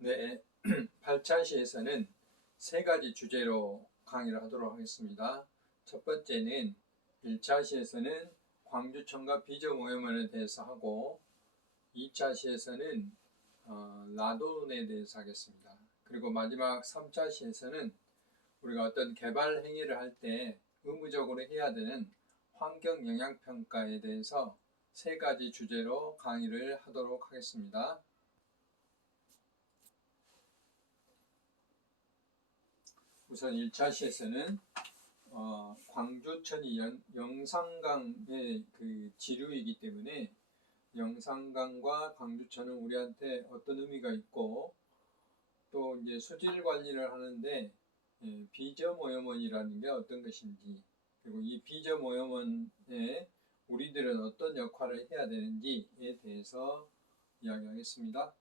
네, 8차 시에서는 세 가지 주제로 강의를 하도록 하겠습니다. 첫 번째는 1차 시에서는 광주청과 비전오염원에 대해서 하고 2차 시에서는 라돈에 대해서 하겠습니다. 그리고 마지막 3차 시에서는 우리가 어떤 개발 행위를 할 때 의무적으로 해야 되는 환경영향평가에 대해서 세 가지 주제로 강의를 하도록 하겠습니다. 우선 1차 시에서는 광주천이 영산강의 그 지류이기 때문에 영산강과 광주천은 우리한테 어떤 의미가 있고, 또 이제 수질 관리를 하는데 비저오염원이라는 게 어떤 것인지, 그리고 이 비저오염원에 우리들은 어떤 역할을 해야 되는지에 대해서 이야기하겠습니다.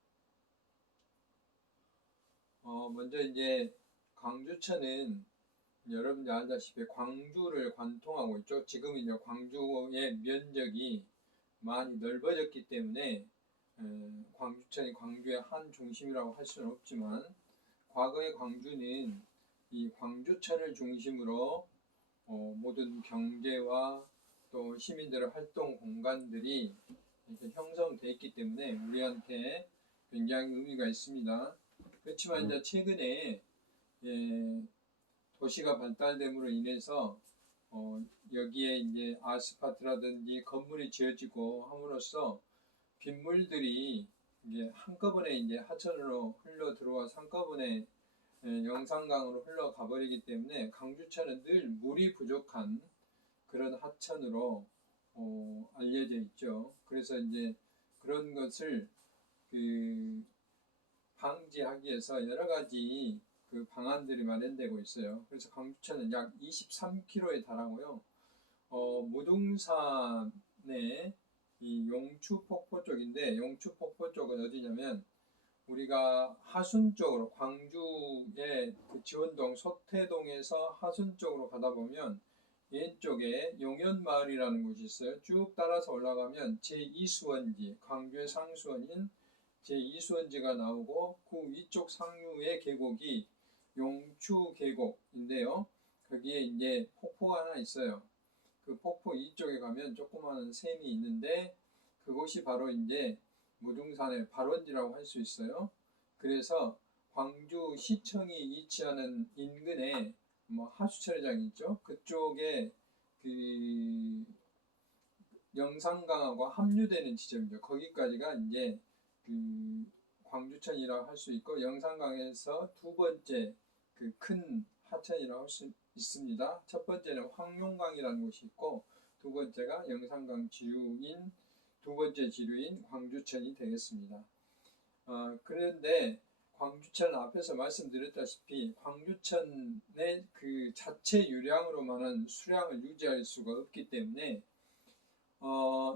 먼저 이제 광주천은 여러분들 알다시피 광주를 관통하고 있죠. 지금 이제 광주의 면적이 많이 넓어졌기 때문에 광주천이 광주의 한 중심이라고 할 수는 없지만, 과거의 광주는 이 광주천을 중심으로 모든 경제와 또 시민들의 활동 공간들이 이렇게 형성되어 있기 때문에 우리한테 굉장히 의미가 있습니다. 그렇지만 이제 최근에 도시가 발달됨으로 인해서 여기에 이제 아스팔트라든지 건물이 지어지고 함으로써 빗물들이 이제 한꺼번에 이제 하천으로 흘러 들어와서 한꺼번에 영산강으로 흘러가 버리기 때문에 광주천은 늘 물이 부족한 그런 하천으로 알려져 있죠. 그래서 이제 그런 것을 방지하기 위해서 여러 가지 그 방안들이 마련되고 있어요. 그래서 광주천은 약 23km에 달하고요. 무등산의 이 용추폭포 쪽인데, 용추폭포 쪽은 어디냐면 우리가 하순 쪽으로 광주의 그 지원동 소태동에서 하순 쪽으로 가다 보면 왼쪽에 용현마을이라는 곳이 있어요. 쭉 따라서 올라가면 제2수원지, 광주의 상수원인 제2수원지가 나오고, 그 위쪽 상류의 계곡이 용추계곡인데요. 거기에 이제 폭포가 하나 있어요. 그 폭포 이쪽에 가면 조그마한 샘이 있는데, 그곳이 바로 이제 무등산의 발원지라고 할 수 있어요. 그래서 광주시청이 위치하는 인근에 하수처리장이 있죠. 그쪽에 그 영산강하고 합류되는 지점이죠. 거기까지가 이제 그 광주천이라고 할 수 있고, 영산강에서 두 번째 그 큰 하천이라고 할 수 있습니다. 첫 번째는 황룡강이라는 곳이 있고, 두 번째가 영산강 지류인 두 번째 지류인 광주천이 되겠습니다. 그런데 광주천 앞에서 말씀드렸다시피 광주천의 그 자체 유량으로만은 수량을 유지할 수가 없기 때문에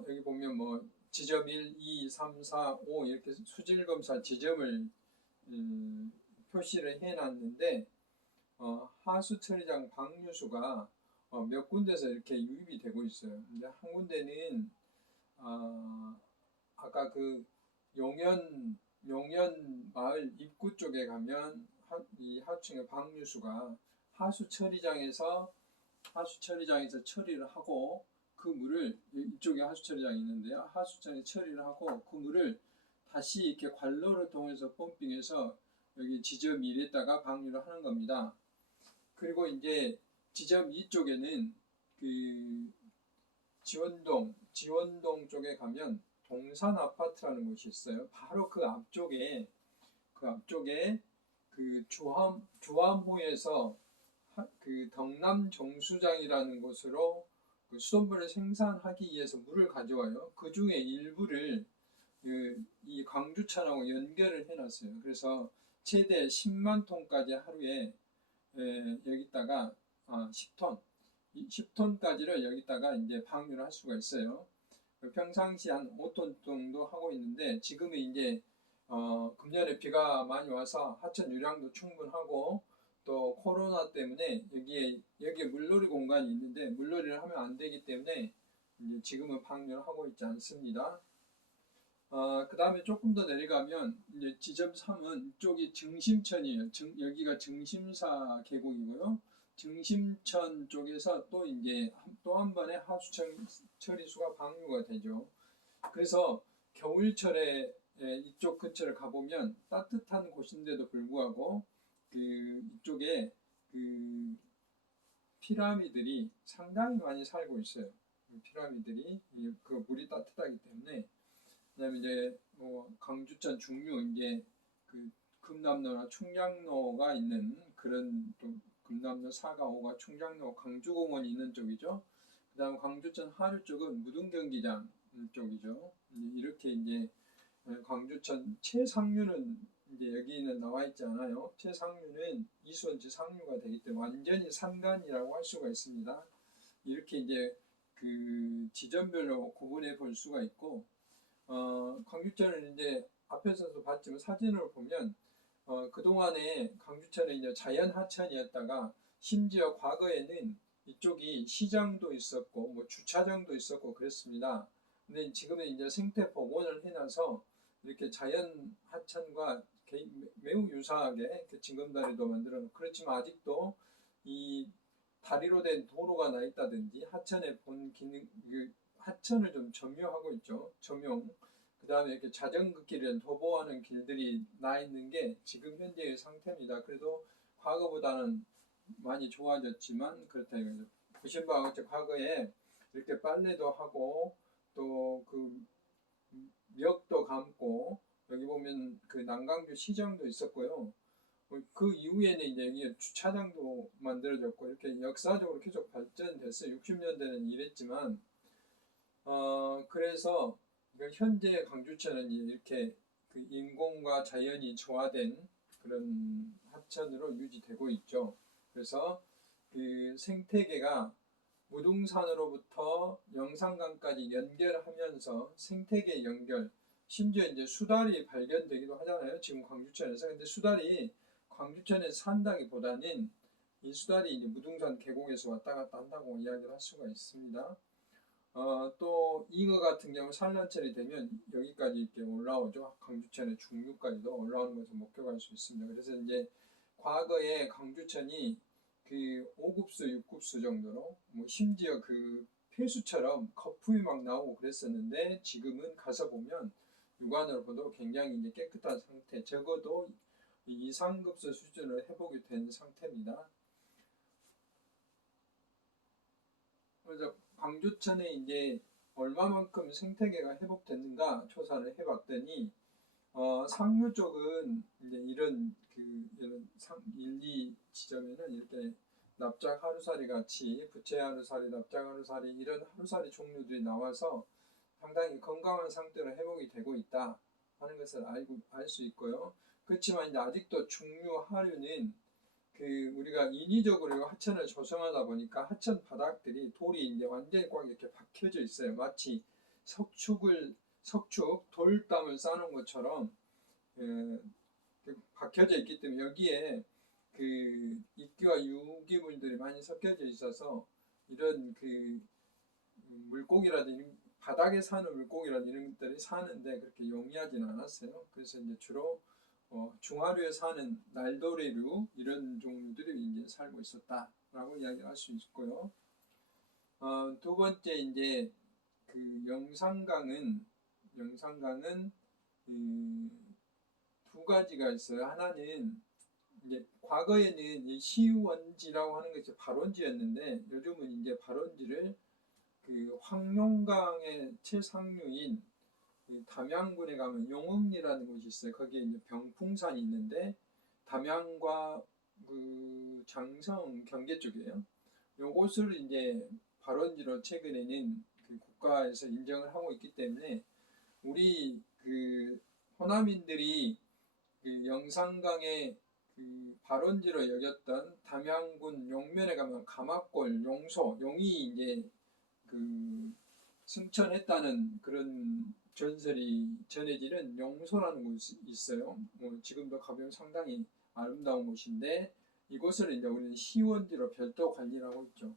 여기 보면 뭐 지점 1, 2, 3, 4, 5 이렇게 수질검사 지점을 표시를 해놨는데, 하수처리장 방류수가 몇 군데서 이렇게 유입이 되고 있어요. 근데 한 군데는 아까 그 용현 마을 입구 쪽에 가면 이 하층의 방류수가 하수처리장에서 처리를 하고, 그 물을, 이쪽에 하수처리장이 있는데요, 하수처리 처리를 하고 그 물을 다시 이렇게 관로를 통해서 펌핑해서 여기 지점 1에다가 방류를 하는 겁니다. 그리고 이제 지점 2쪽에는 그 지원동 쪽에 가면 동산 아파트라는 곳이 있어요. 바로 그 앞쪽에 그 주암호에서 그 덕남 정수장이라는 곳으로 그 수돗물을 생산하기 위해서 물을 가져와요. 그 중에 일부를 이 광주천하고 연결을 해놨어요. 그래서 최대 10만 톤까지 하루에 여기다가 10톤까지를 여기다가 이제 방류를 할 수가 있어요. 평상시 한 5톤 정도 하고 있는데, 지금은 이제 금년에 비가 많이 와서 하천 유량도 충분하고, 또 코로나 때문에 여기에 물놀이 공간이 있는데 물놀이를 하면 안 되기 때문에 이제 지금은 방류를 하고 있지 않습니다. 그 다음에 조금 더 내려가면 이제 지점 3은 이쪽이 증심천이에요. 여기가 증심사 계곡이고요. 증심천 쪽에서 또 이제 또 한 번의 하수천 처리수가 방류가 되죠. 그래서 겨울철에 이쪽 근처를 가보면 따뜻한 곳인데도 불구하고 이쪽에 그 피라미들이 상당히 많이 살고 있어요. 피라미들이 그 물이 따뜻하기 때문에. 그다음에 이제 광주천 중류 이제 그 금남로나 충량로가 있는 그런 또 금남로 4가 5가 충량로 광주공원이 있는 쪽이죠. 그다음 광주천 하류 쪽은 무등경기장 쪽이죠. 이렇게 이제 광주천 최상류는 이제 여기는 나와 있지 않아요. 최상류는 이수원지 상류가 되기 때문에 완전히 산간이라고 할 수가 있습니다. 이렇게 이제 그 지점별로 구분해 볼 수가 있고, 광주천은 이제 앞에서도 봤지만 사진으로 보면 그동안에 광주천은 이제 자연 하천이었다가 심지어 과거에는 이쪽이 시장도 있었고 뭐 주차장도 있었고 그랬습니다. 근데 지금은 이제 생태 복원을 해놔서 이렇게 자연 하천과 매우 유사하게 징검다리도 만들어 놓고, 그렇지만 아직도 이 다리로 된 도로가 나 있다든지 하천의 본 기능, 하천을 좀 점유하고 있죠. 점용. 그 다음에 이렇게 자전거길이나 도보하는 길들이 나 있는 게 지금 현재의 상태입니다. 그래도 과거보다는 많이 좋아졌지만 그렇다 이거죠. 보신 바와 같이 과거에 이렇게 빨래도 하고 또 그 멱도 감고 여기 보면 그 남강주 시장도 있었고요. 그 이후에는 이제 여기 주차장도 만들어졌고 이렇게 역사적으로 계속 발전됐어요. 60년대는 이랬지만 그래서 현재 광주천은 이렇게 그 인공과 자연이 조화된 그런 하천으로 유지되고 있죠. 그래서 그 생태계가 무등산으로부터 영산강까지 연결하면서 생태계 연결, 심지어 이제 수달이 발견되기도 하잖아요. 지금 광주천에서. 근데 수달이 광주천에 산다기보다는 이 수달이 이제 무등산 계곡에서 왔다 갔다 한다고 이야기를 할 수가 있습니다. 또 잉어 같은 경우 산란철이 되면 여기까지 이렇게 올라오죠. 광주천의 중류까지도 올라오는 것을 목격할 수 있습니다. 그래서 이제 과거에 광주천이 그 5급수, 6급수 정도로 뭐 심지어 그 폐수처럼 거품이 막 나오고 그랬었는데 지금은 가서 보면 육안으로 봐도 굉장히 이제 깨끗한 상태, 적어도 2, 3급수 수준으로 회복이 된 상태입니다. 그래서 광주천에 이제 얼마만큼 생태계가 회복됐는가 조사를 해봤더니 상류 쪽은 이제 이런 1, 2 지점에는 이렇게 납작 하루살이 같이 부채 하루살이, 납작 하루살이 이런 하루살이 종류들이 나와서 상당히 건강한 상태로 회복이 되고 있다 하는 것을 알 수 있고요. 그렇지만 이제 아직도 중류 하류는 우리가 인위적으로 하천을 조성하다 보니까 하천 바닥들이 돌이 이제 완전히 꽉 이렇게 박혀져 있어요. 마치 석축 돌담을 쌓는 것처럼 박혀져 있기 때문에 여기에 그 이끼와 유기물들이 많이 섞여져 있어서 이런 물고기라든지 바닥에 사는 물고기라든지 이런 것들이 사는데 그렇게 용이하지는 않았어요. 그래서 이제 주로 중하류에 사는 날도래류 이런 종류들이 이제 살고 있었다라고 이야기할 수 있고요. 두 번째 이제 그 영산강은 두 가지가 있어요. 하나는 이제 과거에는 이 시원지라고 하는 것이 발원지였는데 요즘은 이제 발원지를 그 황룡강의 최상류인 담양군에 가면 용흥리라는 곳이 있어요. 거기에 이제 병풍산이 있는데 담양과 그 장성 경계 쪽이에요. 요곳을 이제 발원지로 최근에는 그 국가에서 인정을 하고 있기 때문에 우리 그 호남인들이 그 영산강의 그 발원지로 여겼던 담양군 용면에 가면 가마골, 용소, 용이 이제 그 승천했다는 그런 전설이 전해지는 용소라는 곳이 있어요. 지금도 가보면 상당히 아름다운 곳인데 이곳을 이제 우리는 시원지로 별도 관리를 하고 있죠.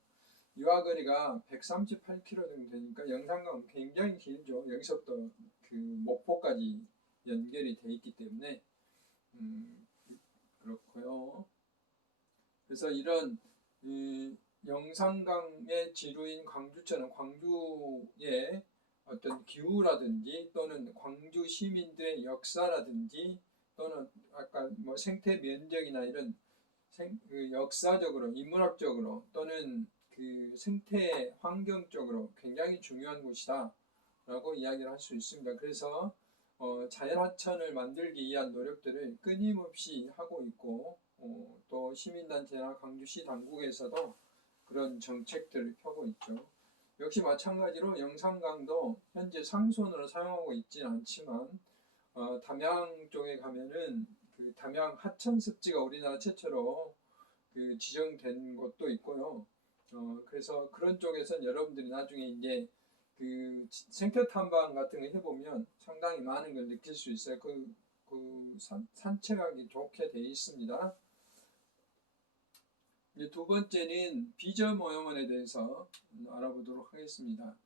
유화거리가 138km 정도 되니까 영산강은 굉장히 길죠. 여기서부터 그 그 목포까지 연결이 돼 있기 때문에 그렇고요. 그래서 이런 영산강의 지류인 광주천은 광주의 어떤 기후라든지 또는 광주 시민들의 역사라든지 또는 아까 뭐 생태 면적이나 이런 그 역사적으로 인문학적으로 또는 그 생태 환경적으로 굉장히 중요한 곳이다 라고 이야기를 할 수 있습니다. 그래서 자연하천을 만들기 위한 노력들을 끊임없이 하고 있고 또 시민단체나 광주시 당국에서도 그런 정책들을 펴고 있죠. 역시 마찬가지로 영산강도 현재 상수원으로 사용하고 있지는 않지만 담양 쪽에 가면은 그 담양 하천 습지가 우리나라 최초로 그 지정된 곳도 있고요. 그래서 그런 쪽에서는 여러분들이 나중에 이제 그 생태 탐방 같은 거 해보면 상당히 많은 걸 느낄 수 있어요. 산책하기 좋게 되어 있습니다. 이제 두 번째는 비점 오염원에 대해서 알아보도록 하겠습니다.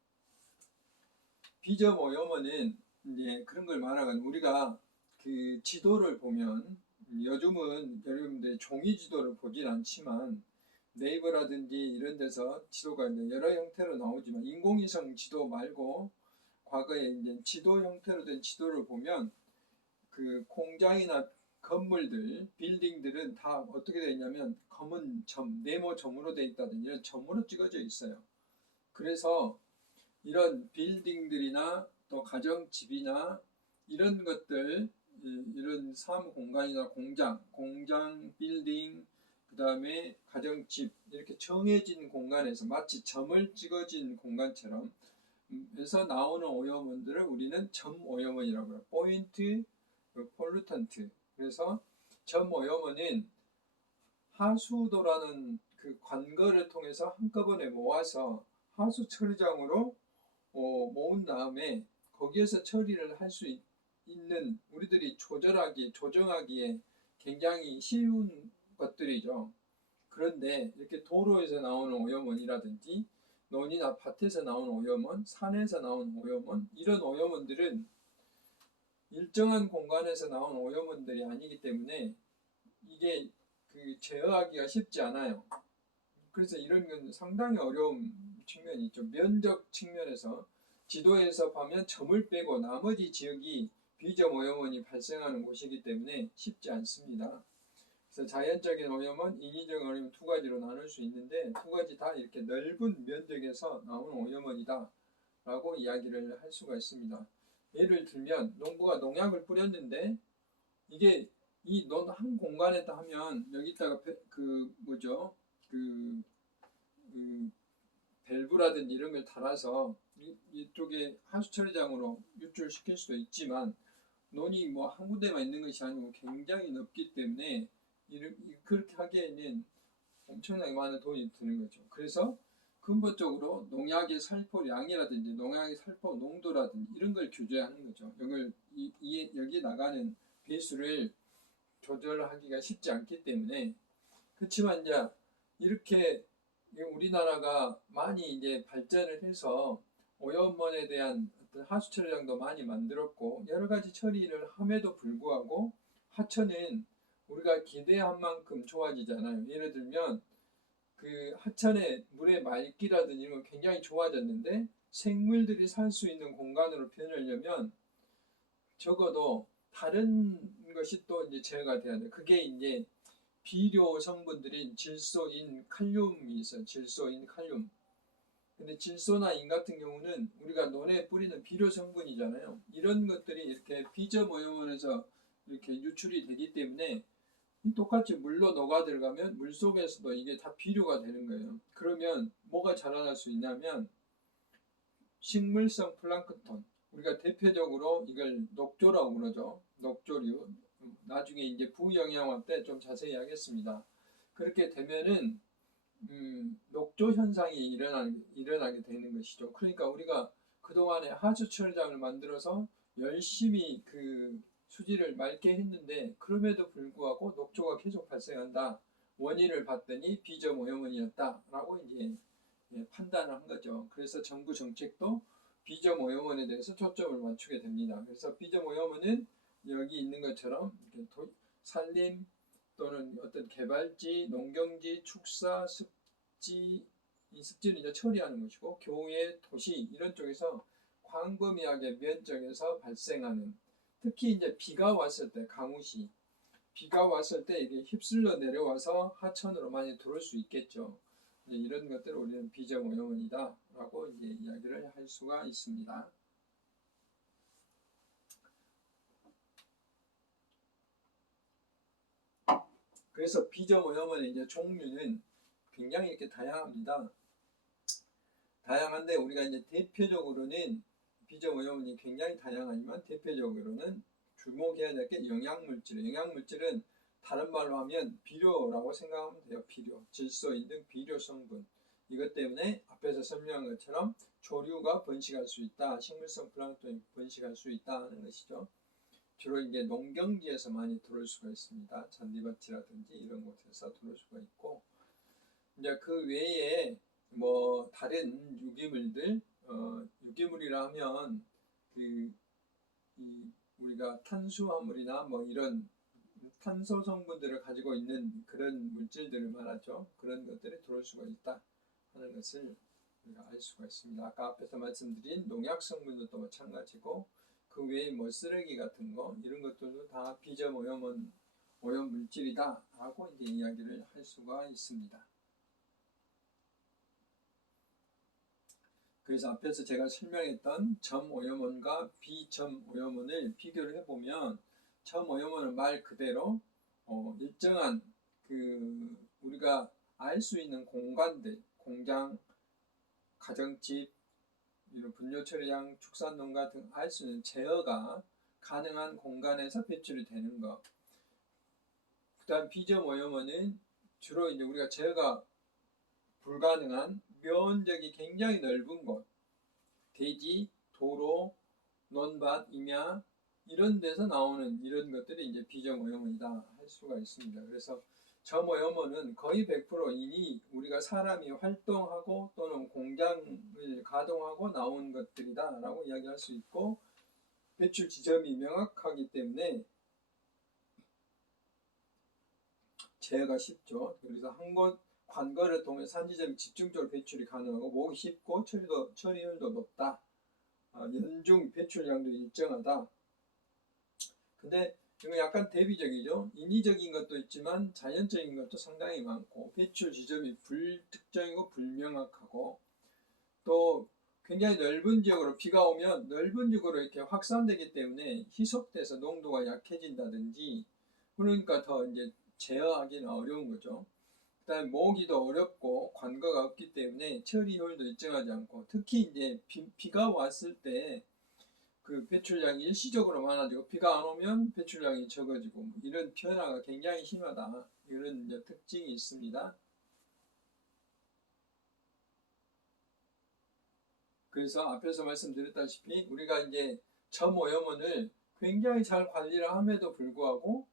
비점 오염원은 이제 그런 걸 말하건 우리가 그 지도를 보면 요즘은 여러분들 종이 지도를 보진 않지만 네이버라든지 이런 데서 지도가 이제 여러 형태로 나오지만 인공위성 지도 말고 과거에 이제 지도 형태로 된 지도를 보면 그 공장이나 건물들, 빌딩들은 다 어떻게 되어 있냐면 검은 점, 네모 점으로 되어 있다든지 이런 점으로 찍어져 있어요. 그래서 이런 빌딩들이나 또 가정집이나 이런 것들, 이런 사무 공간이나 공장, 빌딩, 그 다음에 가정집 이렇게 정해진 공간에서 마치 점을 찍어진 공간처럼 에서 나오는 오염원들을 우리는 점 오염원이라고 해요. 포인트 폴루턴트. 그래서 점 오염원은 하수도라는 그 관거를 통해서 한꺼번에 모아서 하수 처리장으로 모은 다음에 거기에서 처리를 할 수 있는 우리들이 조정하기에 굉장히 쉬운 것들이죠. 그런데 이렇게 도로에서 나오는 오염원이라든지 논이나 밭에서 나오는 오염원, 산에서 나오는 오염원, 이런 오염원들은 일정한 공간에서 나온 오염원들이 아니기 때문에 이게 그 제어하기가 쉽지 않아요. 그래서 이런 건 상당히 어려운 측면이 있죠. 면적 측면에서 지도에서 보면 점을 빼고 나머지 지역이 비점 오염원이 발생하는 곳이기 때문에 쉽지 않습니다. 그래서 자연적인 오염원, 인위적 오염원 두 가지로 나눌 수 있는데 두 가지 다 이렇게 넓은 면적에서 나오는 오염원이다 라고 이야기를 할 수가 있습니다. 예를 들면 농부가 농약을 뿌렸는데 이게 이 한 공간에다 하면 여기다가 밸브라든지 이런 걸 달아서 이쪽에 하수처리장으로 유출시킬 수도 있지만 논이 뭐 한 군데만 있는 것이 아니고 굉장히 넓기 때문에 그렇게 하기에는 엄청나게 많은 돈이 드는 거죠. 그래서 근본적으로 농약의 살포량이라든지 농약의 살포 농도라든지 이런 걸 규제하는 거죠. 여기 나가는 배수를 조절하기가 쉽지 않기 때문에 그렇지만 이제 이렇게 우리나라가 많이 이제 발전을 해서 오염원에 대한 어떤 하수 처리장도 많이 만들었고 여러 가지 처리를 함에도 불구하고 하천은 우리가 기대한 만큼 좋아지잖아요. 예를 들면 그 하천의 물의 맑기라든지 이런 건 굉장히 좋아졌는데 생물들이 살 수 있는 공간으로 변하려면 적어도 다른 것이 또 이제 제어가 돼야 돼. 그게 이제 비료 성분들인 질소인 칼륨이 있어요. 질소인 칼륨. 근데 질소나 인 같은 경우는 우리가 논에 뿌리는 비료 성분이잖아요. 이런 것들이 이렇게 비점 오염원에서 이렇게 유출이 되기 때문에 똑같이 물로 녹아 들어가면 물 속에서도 이게 다 비료가 되는 거예요. 그러면 뭐가 자라날 수 있냐면 식물성 플랑크톤. 우리가 대표적으로 이걸 녹조라고 그러죠. 녹조류. 나중에 이제 부영양화 때 좀 자세히 하겠습니다. 그렇게 되면은 녹조 현상이 일어나게 되는 것이죠. 그러니까 우리가 그동안에 하수 처리장을 만들어서 열심히 그 수지를 맑게 했는데 그럼에도 불구하고 녹조가 계속 발생한다. 원인을 봤더니 비점 오염원이었다라고 이제 판단을 한 거죠. 그래서 정부 정책도 비점 오염원에 대해서 초점을 맞추게 됩니다. 그래서 비점 오염원은 여기 있는 것처럼 산림 또는 어떤 개발지, 농경지, 축사, 습지, 이 습지를 이제 처리하는 것이고, 교외, 도시 이런 쪽에서 광범위하게 면적에서 발생하는, 특히 이제 비가 왔을 때, 강우시 비가 왔을 때 이게 휩쓸려 내려와서 하천으로 많이 들어올 수 있겠죠. 이런 것들을 우리는 비점 오염원이다라고 이제 이야기를 할 수가 있습니다. 그래서 비점 오염원의 이제 종류는 굉장히 이렇게 다양합니다. 다양한데 우리가 이제 대표적으로는 비점 오염원이 굉장히 다양하지만 대표적으로는 주목해야 될 게 영양물질이에요. 영양물질은 다른 말로 하면 비료라고 생각하면 돼요. 비료, 질소인 등 비료 성분. 이것 때문에 앞에서 설명한 것처럼 조류가 번식할 수 있다. 식물성 플랑크톤이 번식할 수 있다 하는 것이죠. 주로 이제 농경지에서 많이 들어올 수가 있습니다. 잔디밭이라든지 이런 곳에서 들어올 수가 있고, 이제 그 외에 뭐 다른 유기물들, 유기물이라 하면 우리가 탄수화물이나 뭐 이런 탄소 성분들을 가지고 있는 그런 물질들을 말하죠. 그런 것들이 들어올 수가 있다 하는 것을 우리가 알 수가 있습니다. 아까 앞에서 말씀드린 농약 성분도 또 마찬가지고, 그 외에 뭐 쓰레기 같은 거 이런 것들도 다 비점 오염 물질이다 라고 이제 이야기를 할 수가 있습니다. 그래서 앞에서 제가 설명했던 점 오염원과 비점 오염원을 비교를 해보면, 점 오염원은 말 그대로 일정한 우리가 알 수 있는 공간들, 공장, 가정집, 이런 분뇨 처리장, 축산농가 등 알 수 있는 제어가 가능한 공간에서 배출이 되는 것. 그다음 비점 오염원은 주로 이제 우리가 제어가 불가능한 면적이 굉장히 넓은 곳, 대지, 도로, 논밭, 임야 이런 데서 나오는 이런 것들이 이제 비점 오염원이다 할 수가 있습니다. 그래서 점 오염원은 거의 100% 이미 우리가 사람이 활동하고 또는 공장을 가동하고 나온 것들이다 라고 이야기할 수 있고, 배출 지점이 명확하기 때문에 제어가 쉽죠. 그래서 한 곳 관거를 통해 산지점이 집중적으로 배출이 가능하고 모으기 쉽고 처리율도 높다. 연중 배출량도 일정하다. 근데 이거 약간 대비적이죠. 인위적인 것도 있지만 자연적인 것도 상당히 많고, 배출 지점이 불특정이고 불명확하고, 또 굉장히 넓은 지역으로 비가 오면 넓은 지역으로 이렇게 확산되기 때문에 희석돼서 농도가 약해진다든지, 그러니까 더 이제 제어하기는 어려운 거죠. 그다음에 모으기도 어렵고 관거가 없기 때문에 처리효율도 일정하지 않고, 특히 이제 비가 왔을 때 그 배출량이 일시적으로 많아지고 비가 안 오면 배출량이 적어지고 이런 변화가 굉장히 심하다. 이런 이제 특징이 있습니다. 그래서 앞에서 말씀드렸다시피 우리가 이제 점 오염원을 굉장히 잘 관리를 함에도 불구하고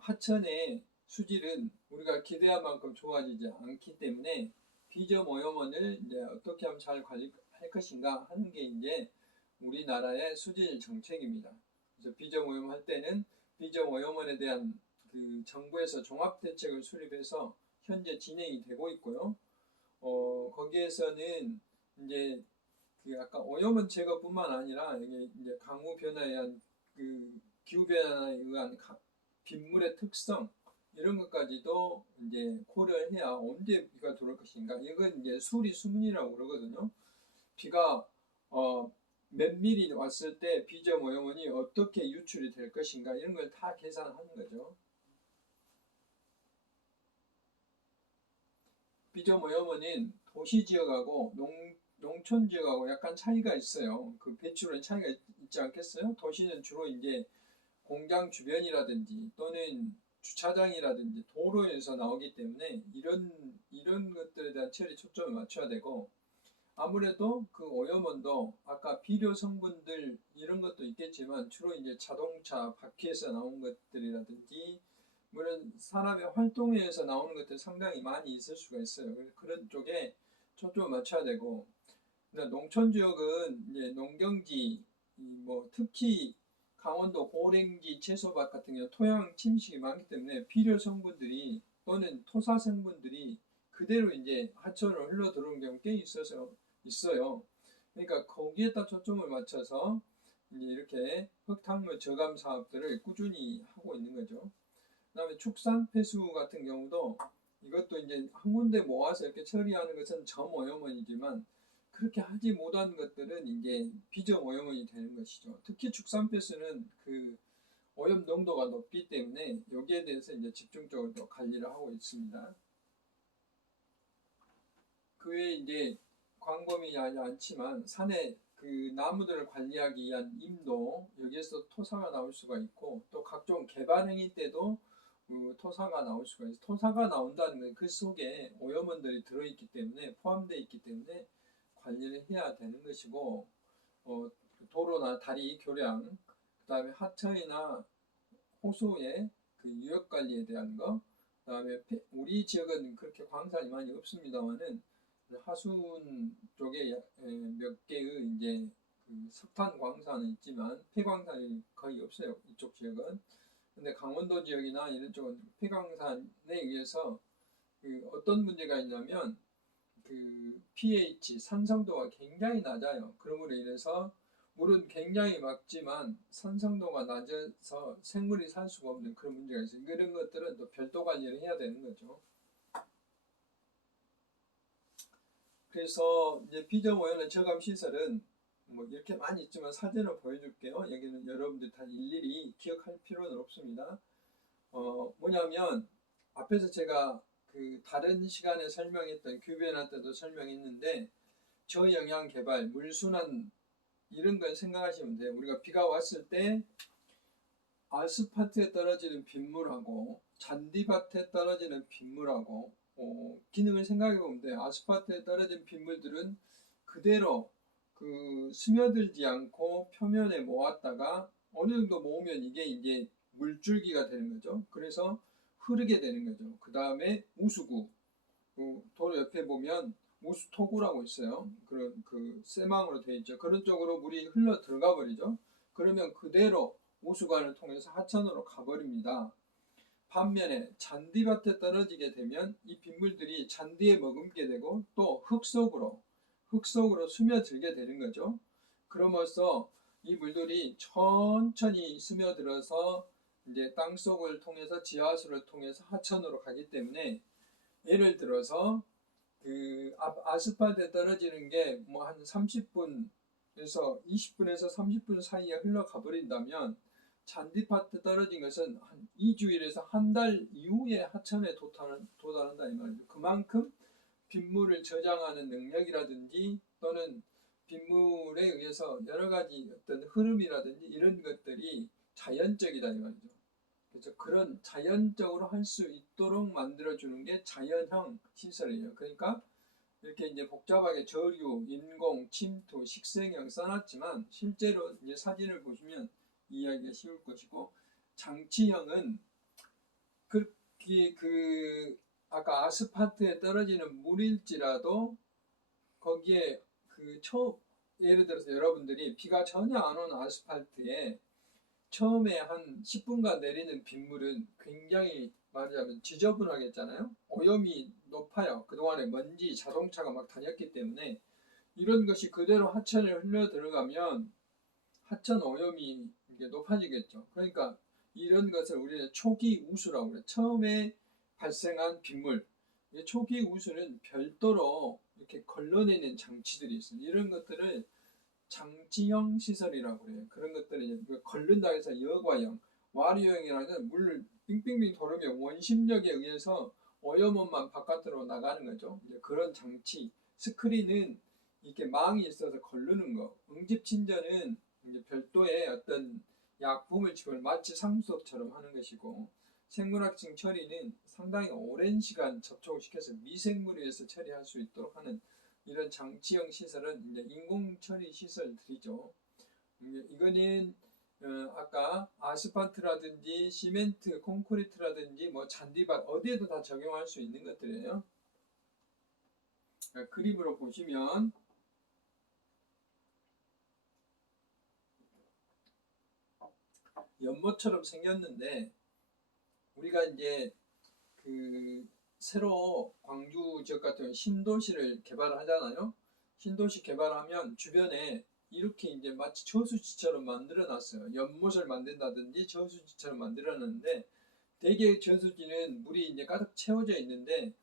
하천의 수질은 우리가 기대한 만큼 좋아지지 않기 때문에 비점 오염원을 이제 어떻게 하면 잘 관리할 것인가 하는 게 이제 우리나라의 수질 정책입니다. 그래서 비점 오염 할 때는 비점 오염원에 대한 정부에서 종합 대책을 수립해서 현재 진행이 되고 있고요. 거기에서는 이제 아까 오염원 제거뿐만 아니라 이게 이제 강우 변화에 의한 기후 변화에 의한 빗물의 특성 이런 것까지도 이제 고려를 해야 언제 비가 들어올 것인가. 이건 이제 수리수문이라고 그러거든요. 비가 몇 미리 왔을 때 비점 오염원이 어떻게 유출이 될 것인가 이런 걸 다 계산하는 거죠. 비점 오염원은 도시 지역하고 농촌 지역하고 약간 차이가 있어요. 그 배출은 차이가 있지 않겠어요? 도시는 주로 이제 공장 주변이라든지 또는 주차장이라든지 도로에서 나오기 때문에 이런 것들에 대한 처리 초점을 맞춰야 되고, 아무래도 그 오염원도 아까 비료 성분들 이런 것도 있겠지만 주로 이제 자동차 바퀴에서 나온 것들이라든지 물론 사람의 활동에 의해서 나오는 것들 상당히 많이 있을 수가 있어요. 그래서 그런 쪽에 초점을 맞춰야 되고, 농촌 지역은 이제 농경지, 뭐 특히 강원도 고랭지, 채소밭 같은 경우 토양 침식이 많기 때문에 비료 성분들이 또는 토사 성분들이 그대로 이제 하천으로 흘러 들어오는 경우 꽤 있어요. 그러니까 거기에다 초점을 맞춰서 이제 이렇게 흙탕물 저감 사업들을 꾸준히 하고 있는 거죠. 그다음에 축산 폐수 같은 경우도 이것도 이제 한 군데 모아서 이렇게 처리하는 것은 점오염원이지만 그렇게 하지 못한 것들은 이제 비점오염원이 되는 것이죠. 특히 축산 폐수는 그 오염 농도가 높기 때문에 여기에 대해서 이제 집중적으로 또 관리를 하고 있습니다. 그 외에 이제 광범위 않지만 산에 그 나무들을 관리하기 위한 임도 여기에서 토사가 나올 수가 있고 또 각종 개발 행위 때도 토사가 나올 수가 있어요. 토사가 나온다는 건 그 속에 오염원들이 들어있기 때문에 포함되어 있기 때문에 관리를 해야 되는 것이고 도로나 다리 교량 그다음에 하천이나 호수의 그 유역 관리에 대한 거 그다음에 우리 지역은 그렇게 광산이 많이 없습니다만은 하순 쪽에 몇 개의 이제 그 석탄 광산은 있지만 폐광산이 거의 없어요. 이쪽 지역은. 근데 강원도 지역이나 이런 쪽은 폐광산에 의해서 그 어떤 문제가 있냐면 그 pH 산성도가 굉장히 낮아요. 그러므로 인해서 물은 굉장히 맑지만 산성도가 낮아서 생물이 살 수가 없는 그런 문제가 있어요. 이런 것들은 또 별도 관리를 해야 되는 거죠. 그래서 이제 비정오염 저감 시설은 뭐 이렇게 많이 있지만 사진을 보여줄게요. 여기는 여러분들 다 일일이 기억할 필요는 없습니다. 뭐냐면 앞에서 제가 그 다른 시간에 설명했던 규변화 때도 설명했는데 저영양 개발, 물순환 이런 걸 생각하시면 돼요. 우리가 비가 왔을 때 아스팔트에 떨어지는 빗물하고 잔디밭에 떨어지는 빗물하고 기능을 생각해 보면 돼요. 아스팔트에 떨어진 빗물들은 그대로 그 스며들지 않고 표면에 모았다가 어느 정도 모으면 이게 이제 물줄기가 되는 거죠. 그래서 흐르게 되는 거죠. 그 다음에 우수구, 도로 옆에 보면 우수토구라고 있어요. 그런 그 쇠망으로 되어 있죠. 그런 쪽으로 물이 흘러 들어가 버리죠. 그러면 그대로 우수관을 통해서 하천으로 가버립니다. 반면에 잔디밭에 떨어지게 되면 이 빗물들이 잔디에 머금게 되고 또 흙속으로 스며들게 되는 거죠. 그러면서 이 물들이 천천히 스며들어서 이제 땅속을 통해서 지하수를 통해서 하천으로 가기 때문에 예를 들어서 그 아스팔트에 떨어지는 게 뭐 한 30분에서 20분에서 30분 사이에 흘러가 버린다면 잔디밭에 떨어진 것은 한 2주일에서 한 달 이후에 하천에 도달한다 이 말이죠. 그만큼 빗물을 저장하는 능력이라든지 또는 빗물에 의해서 여러 가지 어떤 흐름이라든지 이런 것들이 자연적이다 이 말이죠. 그래서 그런 자연적으로 할 수 있도록 만들어주는 게 자연형 시설이에요. 그러니까 이렇게 이제 복잡하게 저류, 인공, 침투, 식생형 써놨지만 실제로 이제 사진을 보시면 이해하기가 쉬울 것이고 장치형은 그렇게 그 아까 아스팔트에 떨어지는 물일지라도 거기에 예를 들어서 여러분들이 비가 전혀 안 오는 아스팔트에 처음에 한 10분간 내리는 빗물은 굉장히 말하자면 지저분하겠잖아요. 오염이 높아요. 그동안에 먼지, 자동차가 막 다녔기 때문에 이런 것이 그대로 하천에 흘러 들어가면 하천 오염이 이게 높아지겠죠. 그러니까 이런 것을 우리는 초기 우수라고 그래요. 처음에 발생한 빗물. 초기 우수는 별도로 이렇게 걸러내는 장치들이 있어요. 이런 것들을 장치형 시설이라고 그래요. 그런 것들을 걸른다 해서 여과형, 와류형이라는 물을 빙빙빙 돌으면 원심력에 의해서 오염원만 바깥으로 나가는 거죠. 그런 장치, 스크린은 이렇게 망이 있어서 걸르는 거, 응집친전은 이제 별도의 어떤 약품을 집을 마치 상수업처럼 하는 것이고, 생물학적 처리는 상당히 오랜 시간 접촉시켜서 미생물에 의해서 처리할 수 있도록 하는 이런 장치형 시설은 이제 인공 처리 시설들이죠. 이거는 아까 아스팔트라든지 시멘트, 콘크리트라든지 뭐 잔디밭 어디에도 다 적용할 수 있는 것들이에요. 그림으로 보시면 연못처럼 생겼는데 우리가 이제 그 새로 광주 지역 같은 경우 신도시를 개발하잖아요. 신도시 개발하면 주변에 이렇게 이제 마치 저수지처럼 만들어 놨어요. 연못을 만든다든지 저수지처럼 만들어 놨는데 대개 저수지는 물이 이제 가득 채워져 있는데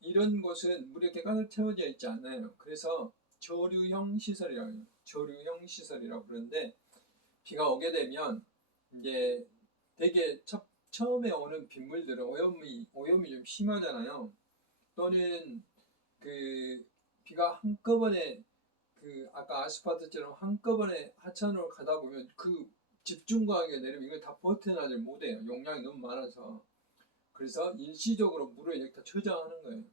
이런 곳은 물이 이렇게 가득 채워져 있지 않아요. 그래서 저류형 시설이라고 해요. 저류형 시설이라고 그러는데 비가 오게 되면 이제 되게 처음에 오는 빗물들은 오염이 좀 심하잖아요. 또는 그 비가 한꺼번에 그 아까 아스팔트처럼 한꺼번에 하천으로 가다 보면 그 집중과하게 내리면 이걸 다 버텨나질 못해요. 용량이 너무 많아서. 그래서 일시적으로 물을 이렇게 저장하는 거예요.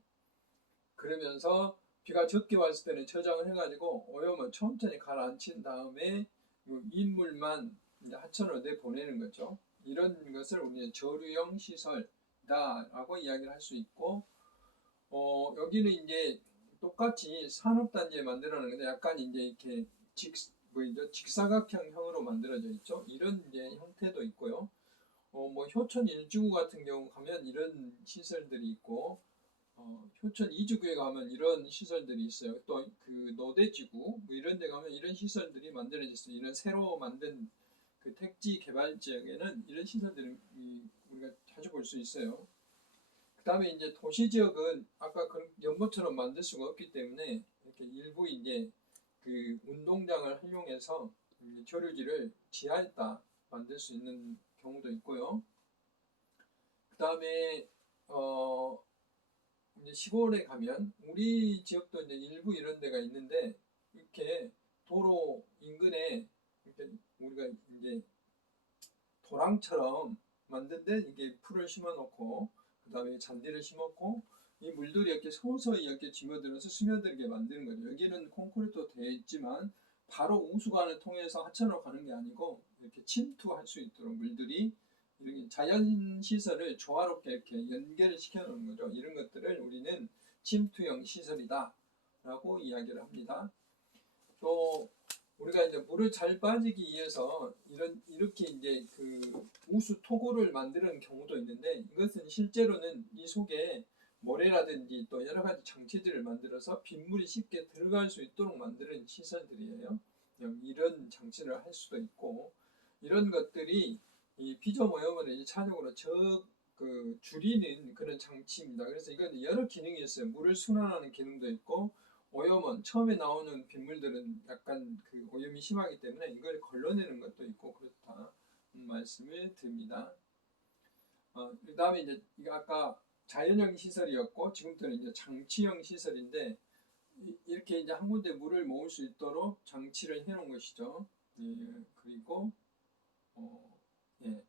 그러면서 비가 적게 왔을 때는 저장을 해가지고 오염을 천천히 가라앉힌 다음에 인물만 이제 하천으로 내보내는 거죠. 이런 것을 우리는 저류형 시설이다라고 이야기를 할 수 있고, 여기는 이제 똑같이 산업단지에 만들어놓은 건데 약간 이제 이렇게 뭐죠? 직사각형으로 만들어져 있죠. 이런 이제 형태도 있고요. 뭐 효천 1지구 같은 경우 가면 이런 시설들이 있고, 효천 2지구에 가면 이런 시설들이 있어요. 또 그 노대지구 뭐 이런 데 가면 이런 시설들이 만들어져 있어요. 이런 새로 만든 그 택지 개발 지역에는 이런 시설들을 우리가 자주 볼 수 있어요. 그 다음에 이제 도시 지역은 아까 그 연못처럼 만들 수가 없기 때문에 이렇게 일부 이제 그 운동장을 활용해서 저류지를 지하에다 만들 수 있는 경우도 있고요. 그 다음에 이제 시골에 가면 우리 지역도 이제 일부 이런 데가 있는데 이렇게 도로 인근에 이렇게 우리가 이제 도랑처럼 만든데 이게 풀을 심어놓고 그 다음에 잔디를 심었고 이 물들이 이렇게 서서히 이렇게 쥐어들어서 스며들게 만드는 거죠. 여기는 콘크리트로 되어 있지만 바로 우수관을 통해서 하천으로 가는 게 아니고 이렇게 침투할 수 있도록 물들이 이렇게 자연 시설을 조화롭게 이렇게 연결을 시켜 놓는 거죠. 이런 것들을 우리는 침투형 시설이다라고 이야기를 합니다. 또 우리가 이제 물을 잘 빠지기 위해서 이렇게 이제 그 우수 토구를 만드는 경우도 있는데 이것은 실제로는 이 속에 모래라든지 또 여러 가지 장치들을 만들어서 빗물이 쉽게 들어갈 수 있도록 만드는 시설들이에요. 이런 장치를 할 수도 있고 이런 것들이 이 비점 오염을 이제 차적으로 줄이는 그런 장치입니다. 그래서 이건 여러 기능이 있어요. 물을 순환하는 기능도 있고 오염은 처음에 나오는 빗물들은 약간 그 오염이 심하기 때문에 이걸 걸러내는 것도 있고 그렇다 말씀을 드립니다. 그 다음에 이제 이거 아까 자연형 시설이었고 지금부터는 이제 장치형 시설인데 이렇게 이제 한 군데 물을 모을 수 있도록 장치를 해놓은 것이죠. 예, 그리고 예,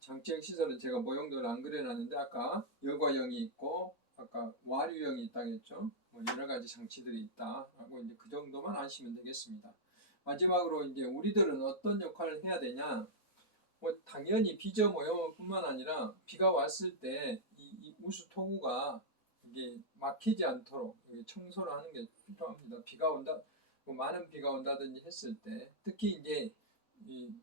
장치형 시설은 제가 모형도를 안 그려놨는데 아까 여과형이 있고 아까 와류형이 있다고 했죠. 뭐 여러 가지 장치들이 있다라고 이제 그 정도만 아시면 되겠습니다. 마지막으로 이제 우리들은 어떤 역할을 해야 되냐? 뭐 당연히 비점 오염뿐만 아니라 비가 왔을 때 이 우수 토구가 이게 막히지 않도록 청소를 하는 게 필요합니다. 비가 온다, 뭐 많은 비가 온다든지 했을 때 특히 이제 이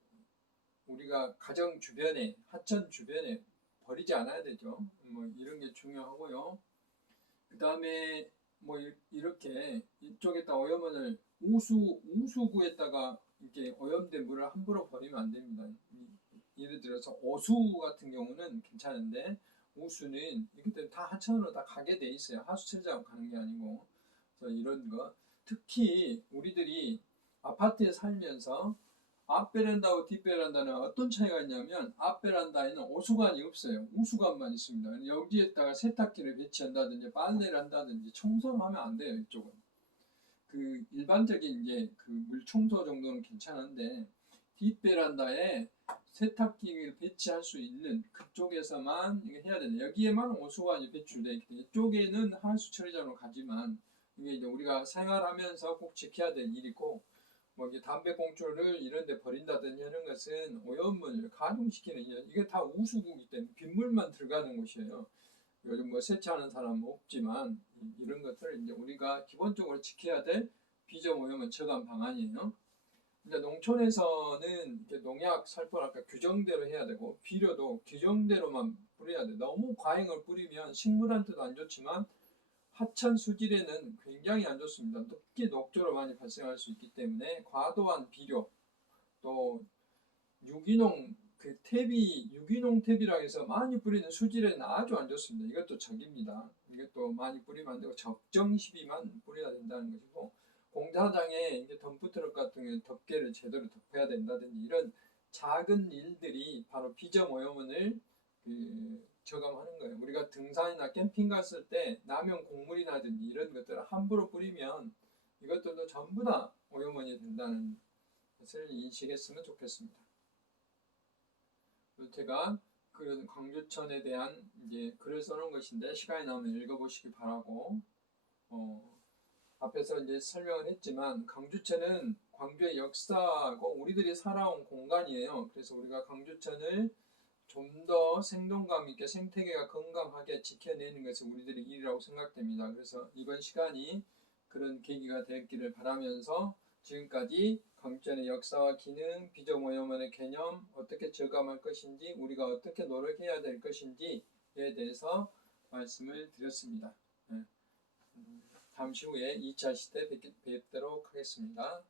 우리가 가정 주변에 하천 주변에 버리지 않아야 되죠. 뭐 이런 게 중요하고요. 그 다음에 뭐 이렇게 이쪽에다 오염원을 우수구에다가 이렇게 오염된 물을 함부로 버리면 안 됩니다. 예를 들어서 오수 같은 경우는 괜찮은데 우수는 이렇게 다 하천으로 다 가게 돼 있어요. 하수처리장 가는 게 아니고. 그래서 이런 거 특히 우리들이 아파트에 살면서 앞베란다와 뒷베란다는 어떤 차이가 있냐면 앞베란다에는 오수관이 없어요. 우수관만 있습니다. 여기에다가 세탁기를 배치한다든지 빨래를 한다든지 청소를 하면 안 돼요. 이쪽은. 그 일반적인 이제 그 물 청소 정도는 괜찮은데 뒷베란다에 세탁기를 배치할 수 있는 그쪽에서만 해야 되는 여기에만 오수관이 배출되어 있기 때문에 이쪽에는 하수 처리장으로 가지만 이게 이제 우리가 생활하면서 꼭 지켜야 될 일이고 뭐 이게 담배꽁초를 이런 데 버린다든지 하는 것은 오염물을 가중시키는 이게 다 우수구이기 때문에 빗물만 들어가는 곳이에요. 요즘 뭐 세차하는 사람은 없지만 이런 것들을 이제 우리가 기본적으로 지켜야 될 비점 오염은 저감 방안이에요. 이제 농촌에서는 이렇게 농약 살포를 아까 규정대로 해야 되고 비료도 규정대로만 뿌려야 돼. 너무 과잉을 뿌리면 식물한테도 안 좋지만 하천 수질에는 굉장히 안 좋습니다. 특히 녹조로 많이 발생할 수 있기 때문에 과도한 비료 또 유기농 유기농 탭이라고 해서 많이 뿌리는 수질에는 아주 안 좋습니다. 이것도 적입니다. 이것도 많이 뿌리면 안 되고 적정 시비만 뿌려야 된다는 것이고 공사장에 이제 덤프트럭 같은 경우 덮개를 제대로 덮어야 된다든지 이런 작은 일들이 바로 비점 오염원을 저감하는 거예요. 우리가 등산이나 캠핑 갔을 때 남용 곡물이라든지 이런 것들을 함부로 뿌리면 이것들도 전부 다 오염원이 된다는 것을 인식했으면 좋겠습니다. 제가 그런 광주천에 대한 이제 글을 써놓은 것인데 시간이 나면 읽어보시기 바라고 앞에서 이제 설명을 했지만 광주천은 광주의 역사고 우리들이 살아온 공간이에요. 그래서 우리가 광주천을 좀 더 생동감 있게 생태계가 건강하게 지켜내는 것이 우리들의 일이라고 생각됩니다. 그래서 이번 시간이 그런 계기가 되었기를 바라면서 지금까지 광주천의 역사와 기능, 비정오염원의 개념, 어떻게 저감할 것인지, 우리가 어떻게 노력해야 될 것인지에 대해서 말씀을 드렸습니다. 잠시 후에 2차 시대 뵙도록 하겠습니다.